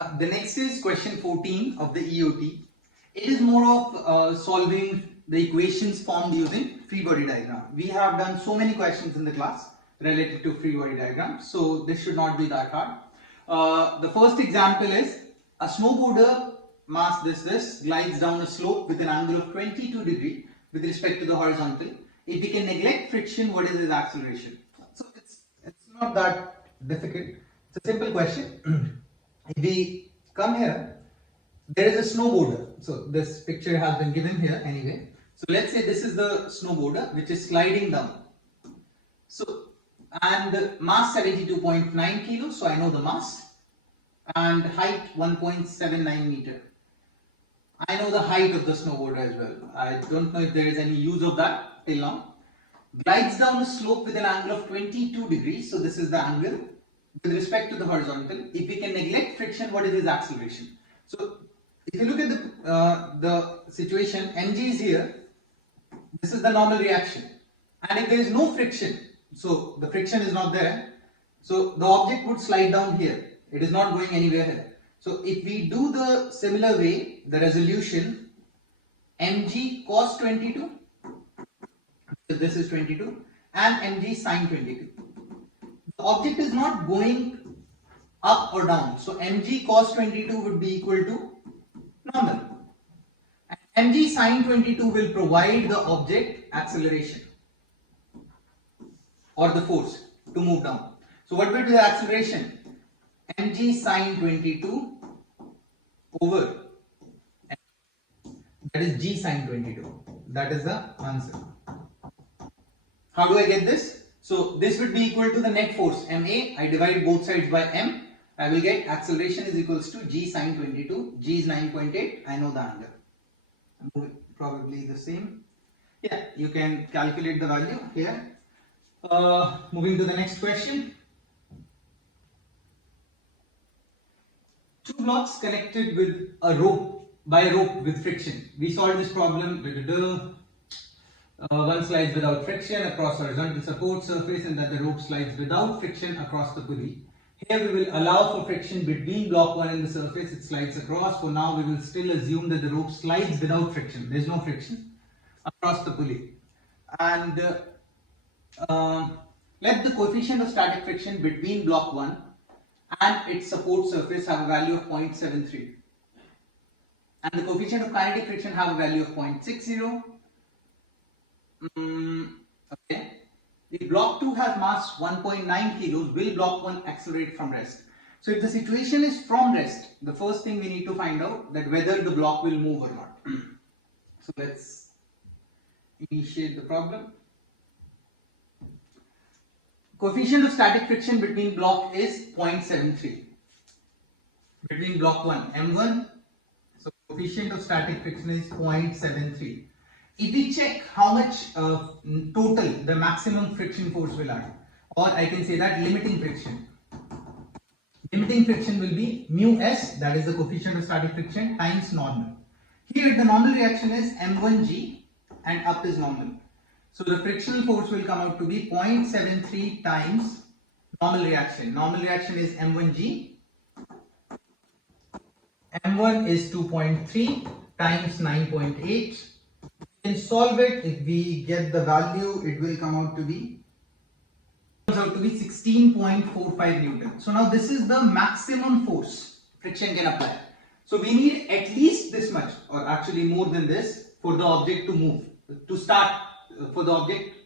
The next is question 14 of the EOT. It is more of solving the equations formed using free body diagram. We have done so many questions in the class related to free body diagram, so this should not be that hard. The first example is a snowboarder, mass this glides down a slope with an angle of 22 degree with respect to the horizontal. If we can neglect friction, what is his acceleration? So it's not that difficult. It's a simple question. If we come here, there is a snowboarder. So this picture has been given here anyway. So let's say this is the snowboarder which is sliding down. So, and the mass 72.9 kilos, so I know the mass, and height 1.79 meter. I know the height of the snowboarder as well. I don't know if there is any use of that till now. Glides down a slope with an angle of 22 degrees. So this is the angle with respect to the horizontal. If we can neglect friction, what is his acceleration? So if you look at the situation, mg is here. This is the normal reaction. And if there is no friction, so the friction is not there, so the object would slide down here. It is not going anywhere here. So if we do the similar way, the resolution mg cos 22, this is 22, and mg sin 22. The object is not going up or down. So mg cos 22 would be equal to normal. And mg sin 22 will provide the object acceleration or the force to move down. So what will be the acceleration? Mg sin 22 over, that is g sin 22. That is the answer. How do I get this? So this would be equal to the net force ma. I divide both sides by m. I will get acceleration is equals to g sin 22. G is 9.8. I know the angle. Probably the same. Yeah, you can calculate the value here. Moving to the next question. Two blocks connected with a rope, by a rope with friction. We solved this problem. One slides without friction across horizontal support surface, and that the rope slides without friction across the pulley. Here we will allow for friction between block 1 and the surface. It slides across. For now we will still assume that the rope slides without friction. There is no friction across the pulley. And let the coefficient of static friction between block 1 and its support surface have a value of 0.73. And the coefficient of kinetic friction have a value of 0.60. Okay. If block 2 has mass 1.9 kilos, will block 1 accelerate from rest? So if the situation is from rest, the first thing we need to find out that whether the block will move or not. So let's initiate the problem. Coefficient of static friction between block is 0.73. Between block 1, M1, so coefficient of static friction is 0.73. If we check how much total the maximum friction force will act, or I can say that limiting friction. Limiting friction will be mu s, that is the coefficient of static friction, times normal. Here the normal reaction is m1g and up is normal. So the frictional force will come out to be 0.73 times normal reaction. Normal reaction is m1g. m1 is 2.3 times 9.8. We can solve it. If we get the value, it will come out to be 16.45 Newton. So now this is the maximum force friction can apply. So we need at least this much, or actually more than this, for the object to move, to start, for the object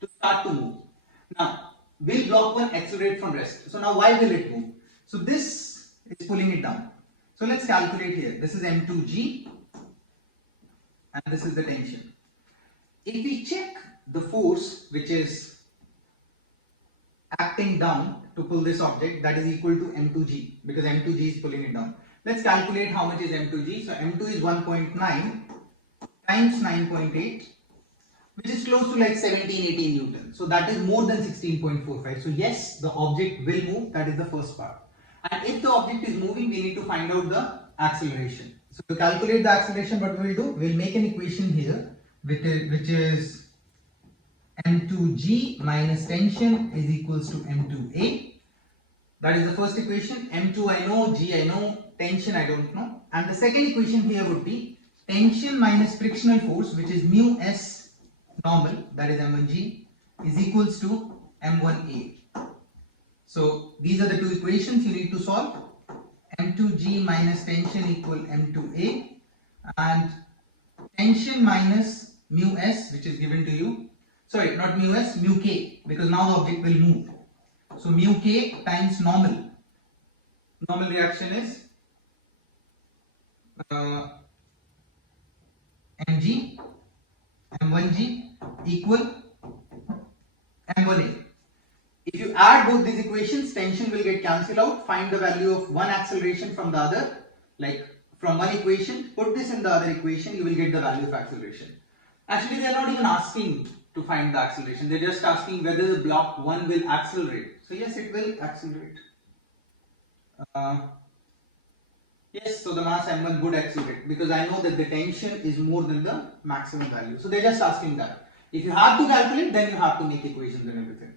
to start to move. Now, will block 1 accelerate from rest? So now why will it move? So this is pulling it down. So let's calculate here. This is m2g. And this is the tension. If we check the force which is acting down to pull this object, that is equal to m2g, because m2g is pulling it down. Let's calculate how much is m2g. So m2 is 1.9 times 9.8, which is close to like 17-18 Newton. So that is more than 16.45. So yes, the object will move. That is the first part. And if the object is moving, we need to find out the acceleration. So to calculate the acceleration, what we will do, we will make an equation here, which is m2g minus tension is equals to m2a. That is the first equation. M2 I know, G I know, tension I don't know. And the second equation here would be tension minus frictional force, which is mu S normal, that is M1G, is equals to M1A. So these are the two equations you need to solve. M2G minus tension equal M2A, and tension minus mu S, which is given to you. Sorry, not mu S, mu K, because now the object will move. So mu K times normal. Normal reaction is mg, m1g equal m1a. If you add both these equations, tension will get cancelled out. Find the value of one acceleration from the other, like from one equation, put this in the other equation, you will get the value of acceleration. Actually, they are not even asking to find the acceleration, they are just asking whether the block 1 will accelerate. So yes, it will accelerate. Yes, so the mass m1 would accelerate because I know that the tension is more than the maximum value. So they are just asking that. If you have to calculate, then you have to make equations and everything.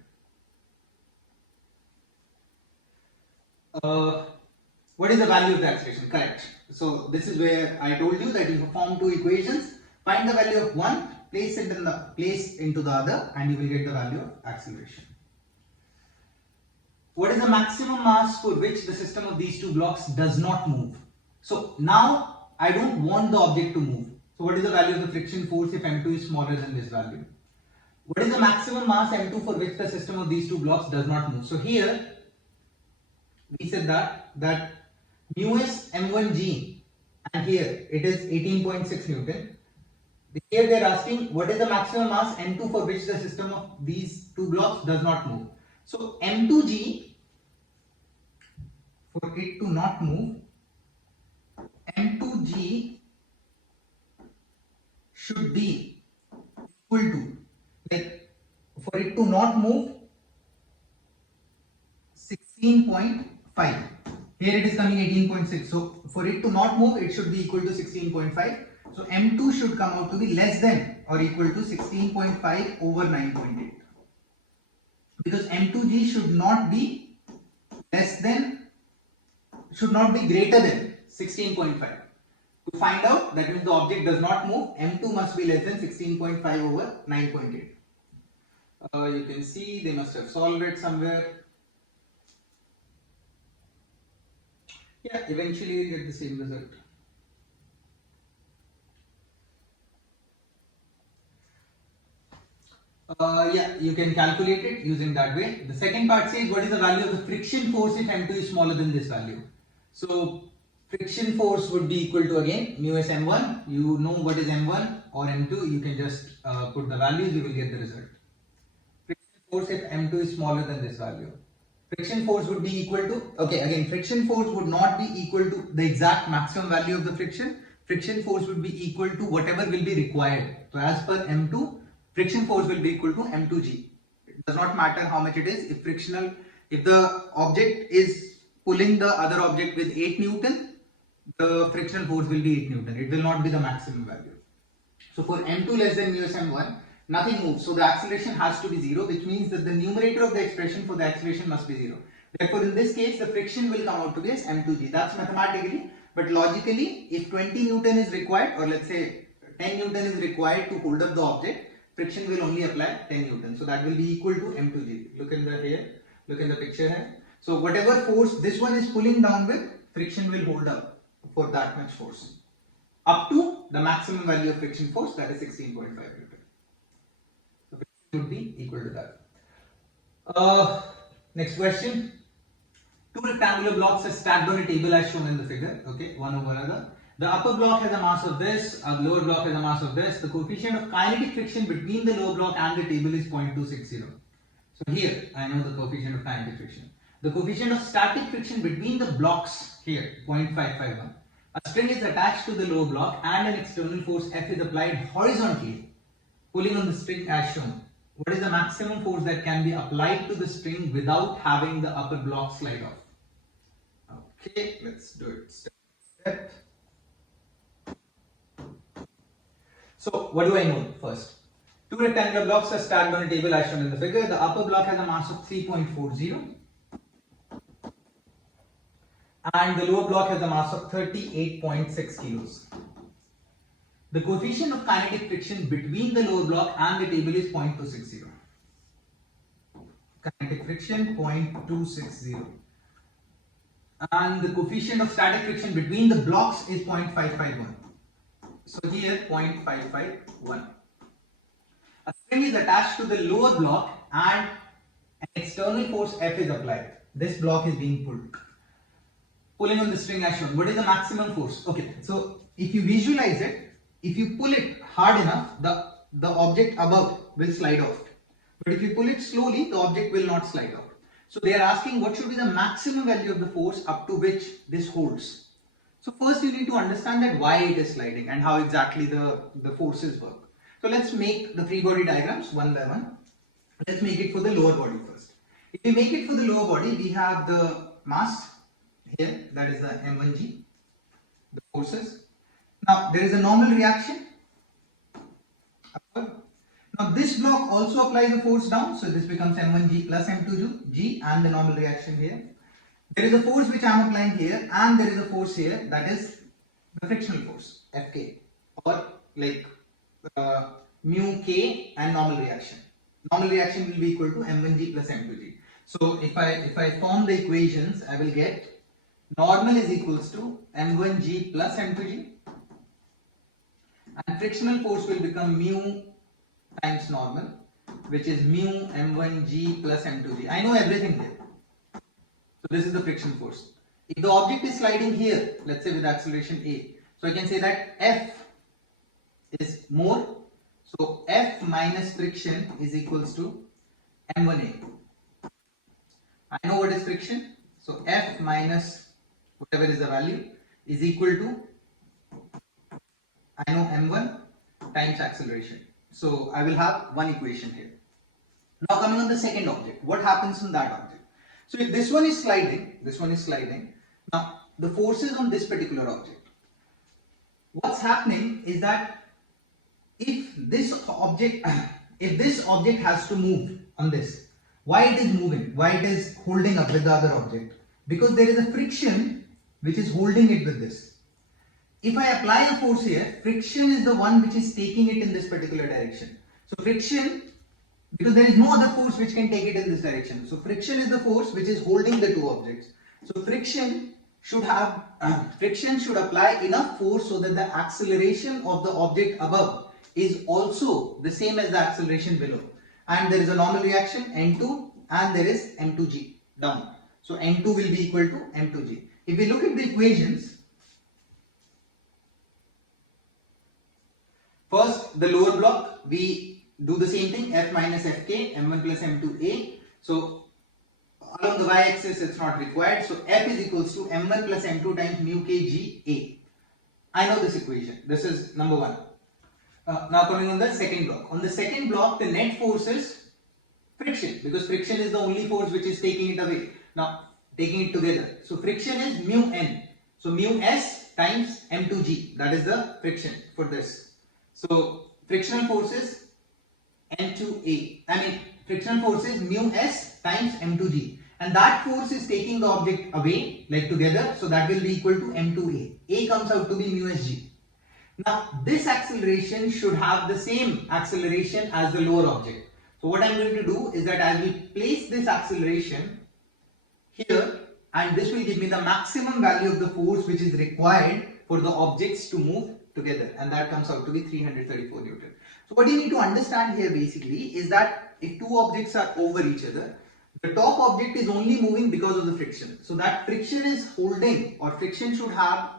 What is the value of the acceleration? Correct. So this is where I told you that you form two equations, find the value of one, place it in the into the other, and you will get the value of acceleration. What is the maximum mass for which the system of these two blocks does not move? So now I don't want the object to move. So what is the value of the friction force if m2 is smaller than this value? What is the maximum mass m2 for which the system of these two blocks does not move? So here we said that mu is m1g, and here it is 18.6 Newton. Here they are asking what is the maximum mass m2 for which the system of these two blocks does not move. So m2g, for it to not move, m2g should be equal to, like for it to not move, 16.5. Here it is coming 18.6. So for it to not move, it should be equal to 16.5. So m2 should come out to be less than or equal to 16.5 over 9.8. Because m2g should not be greater than 16.5. To find out, that means the object does not move, m2 must be less than 16.5 over 9.8. You can see they must have solved it somewhere. Yeah, eventually you get the same result. Yeah, you can calculate it using that way. The second part says what is the value of the friction force if m2 is smaller than this value. So friction force would be equal to, again, mu s m1. You know what is m1 or m2. You can just put the values, you will get the result. Friction force if m2 is smaller than this value. Friction force would be equal to, okay, again, friction force would not be equal to the exact maximum value of the friction. Friction force would be equal to whatever will be required. So as per m2, friction force will be equal to m2g. It does not matter how much it is. If the object is pulling the other object with 8 Newton, the frictional force will be 8 Newton. It will not be the maximum value. So for m2 less than mu s m1, nothing moves. So the acceleration has to be 0, which means that the numerator of the expression for the acceleration must be 0. Therefore, in this case, the friction will come out to be as m2g. That's mathematically, but logically, if 20 Newton is required, or let's say 10 Newton is required to hold up the object, friction will only apply 10 Newton. So that will be equal to m2g. Look in the picture here. So whatever force this one is pulling down with, friction will hold up for that much force, up to the maximum value of friction force, that is 16.5 Newton. So friction would be equal to that. Next question. Two rectangular blocks are stacked on a table as shown in the figure. Okay, one over another. The upper block has a mass of this, the lower block has a mass of this. The coefficient of kinetic friction between the lower block and the table is 0.260. So here I know the coefficient of kinetic friction. The coefficient of static friction between the blocks here, 0.551. A string is attached to the lower block and an external force F is applied horizontally, pulling on the string as shown. What is the maximum force that can be applied to the string without having the upper block slide off? Okay, let's do it step by step. So what do I know first? Two rectangular blocks are stacked on a table as shown in the figure. The upper block has a mass of 3.40 and the lower block has a mass of 38.6 kilos. The coefficient of kinetic friction between the lower block and the table is 0.260. Kinetic friction 0.260. And the coefficient of static friction between the blocks is 0.551. So here 0.551. A string is attached to the lower block and an external force F is applied. This block is being pulled. Pulling on the string as shown. What is the maximum force? Okay, so if you visualize it, if you pull it hard enough, the object above will slide off. But if you pull it slowly, the object will not slide out. So they are asking what should be the maximum value of the force up to which this holds. So first you need to understand that why it is sliding and how exactly the forces work. So let's make the free body diagrams one by one. Let's make it for the lower body first. If we make it for the lower body, we have the mass here, that is the m1g, the forces. Now there is a normal reaction. Now this block also applies a force down, so this becomes m1g plus m2g and the normal reaction here. There is a force which I am applying here and there is a force here, that is the frictional force Fk, or like mu k and normal reaction. Normal reaction will be equal to m1g plus m2g. So if I form the equations, I will get normal is equals to m1g plus m2g and frictional force will become mu times normal, which is mu m1g plus m2g. I know everything here. So this is the friction force. If the object is sliding here, let's say with acceleration a, so I can say that F is more. So F minus friction is equals to m1a. I know what is friction. So F minus whatever is the value is equal to, I know m1 times acceleration. So I will have one equation here. Now coming on the second object, what happens in that object? So if this one is sliding, now the forces on this particular object. What's happening is that if this object has to move on this, why it is moving, why it is holding up with the other object? Because there is a friction which is holding it with this. If I apply a force here, friction is the one which is taking it in this particular direction. So friction, because there is no other force which can take it in this direction. So friction is the force which is holding the two objects. So friction should apply enough force so that the acceleration of the object above is also the same as the acceleration below. And there is a normal reaction N2 and there is M2G down. So N2 will be equal to M2G. If we look at the equations, first, the lower block, we do the same thing, F minus Fk, m1 plus m2a. So along the y-axis, it's not required. So F is equals to m1 plus m2 times mu k g a. I know this equation. This is number one. Now coming on the second block. On the second block, the net force is friction, because friction is the only force which is taking it away. Now taking it together. So friction is mu n. So mu s times m2g. That is the friction for this. So frictional force is N2A. Frictional force is mu s times m2g, and that force is taking the object away, like together. So that will be equal to m2a. A comes out to be mu sg. Now this acceleration should have the same acceleration as the lower object. So what I am going to do is that I will place this acceleration here, and this will give me the maximum value of the force which is required for the objects to move together, and that comes out to be 334 Newton. So what you need to understand here basically is that if two objects are over each other, the top object is only moving because of the friction. So that friction is holding, or friction should have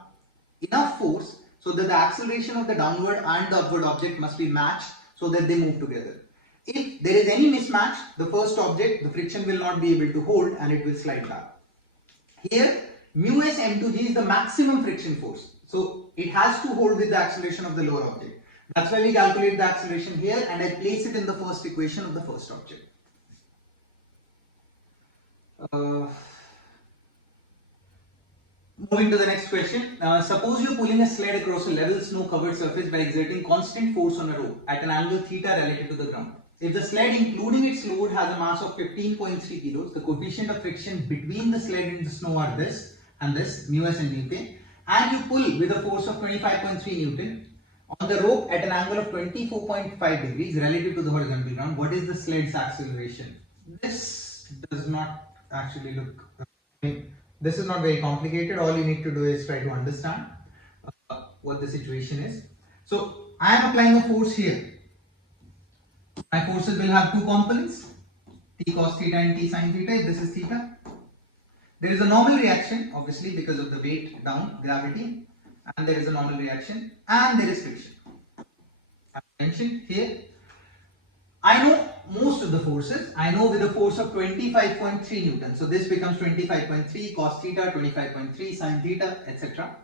enough force so that the acceleration of the downward and the upward object must be matched so that they move together. If there is any mismatch, the first object, the friction will not be able to hold and it will slide back. Here, mu s m2g is the maximum friction force. So it has to hold with the acceleration of the lower object. That's why we calculate the acceleration here, and I place it in the first equation of the first object. Moving to the next question. Suppose you are pulling a sled across a level snow covered surface by exerting constant force on a rope at an angle theta relative to the ground. If the sled including its load has a mass of 15.3 kilos, the coefficient of friction between the sled and the snow are this. and this mu s and mu k, and you pull with a force of 25.3 Newton on the rope at an angle of 24.5 degrees relative to the horizontal ground, what is the sled's acceleration? This does not actually look, this is not very complicated. All you need to do is try to understand what the situation is. So I am applying a force here. My forces will have two components, T cos theta and T sin theta, if this is theta. There is a normal reaction, obviously, because of the weight down, gravity, and there is a normal reaction, and there is friction. As mentioned here, I know most of the forces. I know with a force of 25.3 Newton. So this becomes 25.3 cos theta, 25.3 sin theta, etc.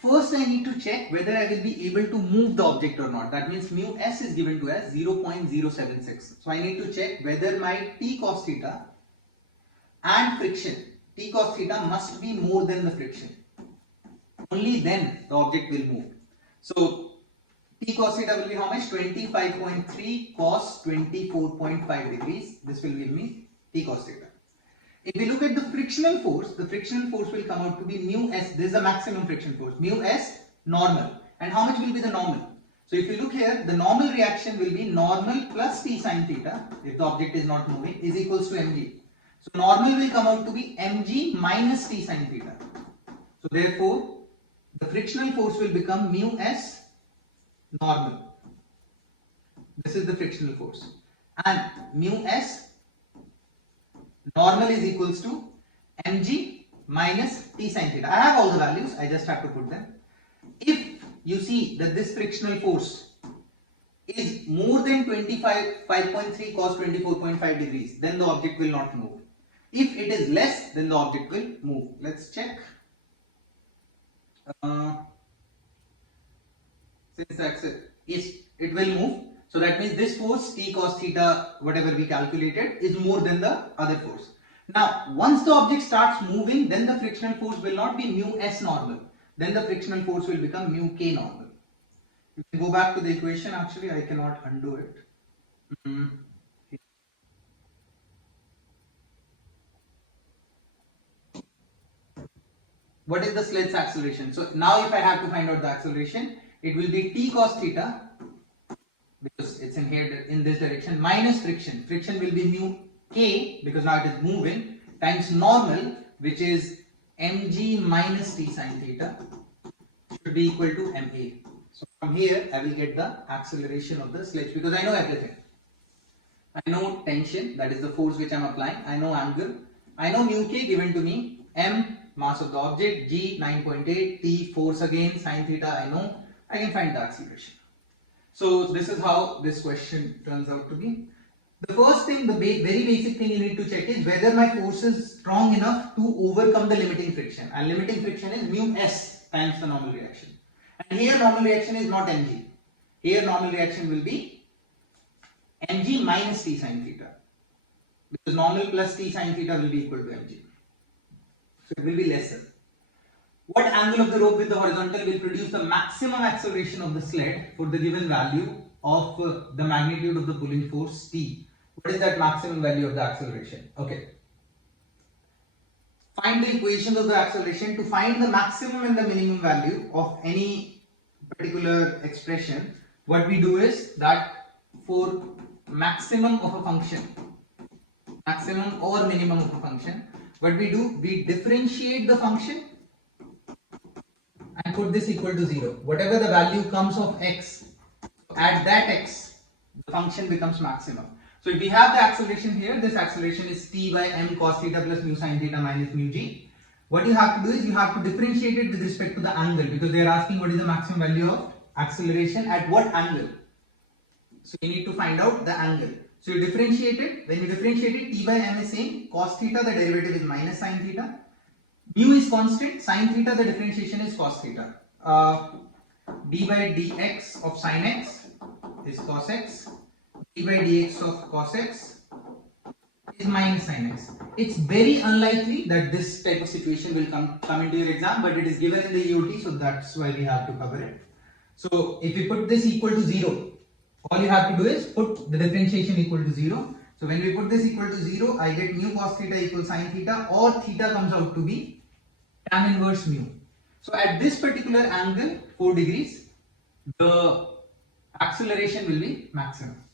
First, I need to check whether I will be able to move the object or not. That means mu s is given to as 0.076. So I need to check whether my T cos theta and friction, T cos theta must be more than the friction. Only then the object will move. So T cos theta will be how much? 25.3 cos 24.5 degrees. This will give me T cos theta. If we look at the frictional force will come out to be mu s. This is the maximum friction force. Mu s normal. And how much will be the normal? So if you look here, the normal reaction will be normal plus T sin theta, if the object is not moving, is equals to mg. So normal will come out to be mg minus T sin theta. So therefore, the frictional force will become mu s normal. This is the frictional force. And mu s normal is equals to mg minus T sin theta. I have all the values, I just have to put them. If you see that this frictional force is more than 5.3 cos 24.5 degrees, then the object will not move. If it is less, then the object will move. Let's check. Since yes, it will move. So that means this force T cos theta, whatever we calculated, is more than the other force. Now, once the object starts moving, then the frictional force will not be mu s normal. Then the frictional force will become mu k normal. You can go back to the equation. Actually, I cannot undo it. What is the sled's acceleration? So now if I have to find out the acceleration, it will be T cos theta, because it's in here in this direction, minus friction. Friction will be mu k, because now it is moving, times normal, which is mg minus T sin theta, should be equal to ma. So from here I will get the acceleration of the sledge, because I know everything. I know tension, that is the force which I am applying. I know angle. I know mu k given to me, m mass of the object, g 9.8, t force again, sin theta I know. I can find the acceleration. So this is how this question turns out to be. The first thing, the very basic thing you need to check is whether my force is strong enough to overcome the limiting friction. And limiting friction is mu s times the normal reaction. And here normal reaction is not mg. Here normal reaction will be mg minus T sin theta. Because normal plus T sin theta will be equal to mg. So it will be lesser. What angle of the rope with the horizontal will produce the maximum acceleration of the sled for the given value of the magnitude of the pulling force T? What is that maximum value of the acceleration? Okay. Find the equations of the acceleration. To find the maximum and the minimum value of any particular expression, what we do is that for maximum of a function, maximum or minimum of a function, what we do, we differentiate the function and put this equal to 0. Whatever the value comes of x, at that x, the function becomes maximum. So if we have the acceleration here, this acceleration is t by m cos theta plus mu sin theta minus mu g. What you have to do is you have to differentiate it with respect to the angle, because they are asking what is the maximum value of acceleration at what angle. So you need to find out the angle. So you differentiate it. When you differentiate it, t by m is same, cos theta the derivative is minus sin theta. Mu is constant, sin theta the differentiation is cos theta. D by dx of sin x is cos x, d by dx of cos x is minus sin x. It's very unlikely that this type of situation will come into your exam, but it is given in the EOT, so that's why we have to cover it. So if we put this equal to 0, all you have to do is put the differentiation equal to 0. So when we put this equal to 0, I get mu cos theta equals sin theta, or theta comes out to be tan inverse mu. So at this particular angle, 4 degrees, the acceleration will be maximum.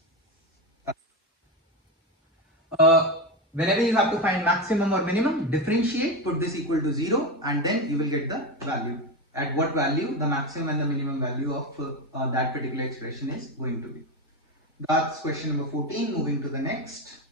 Whenever you have to find maximum or minimum, differentiate, put this equal to 0, and then you will get the value. At what value the maximum and the minimum value of that particular expression is going to be. That's question number 14. Moving to the next.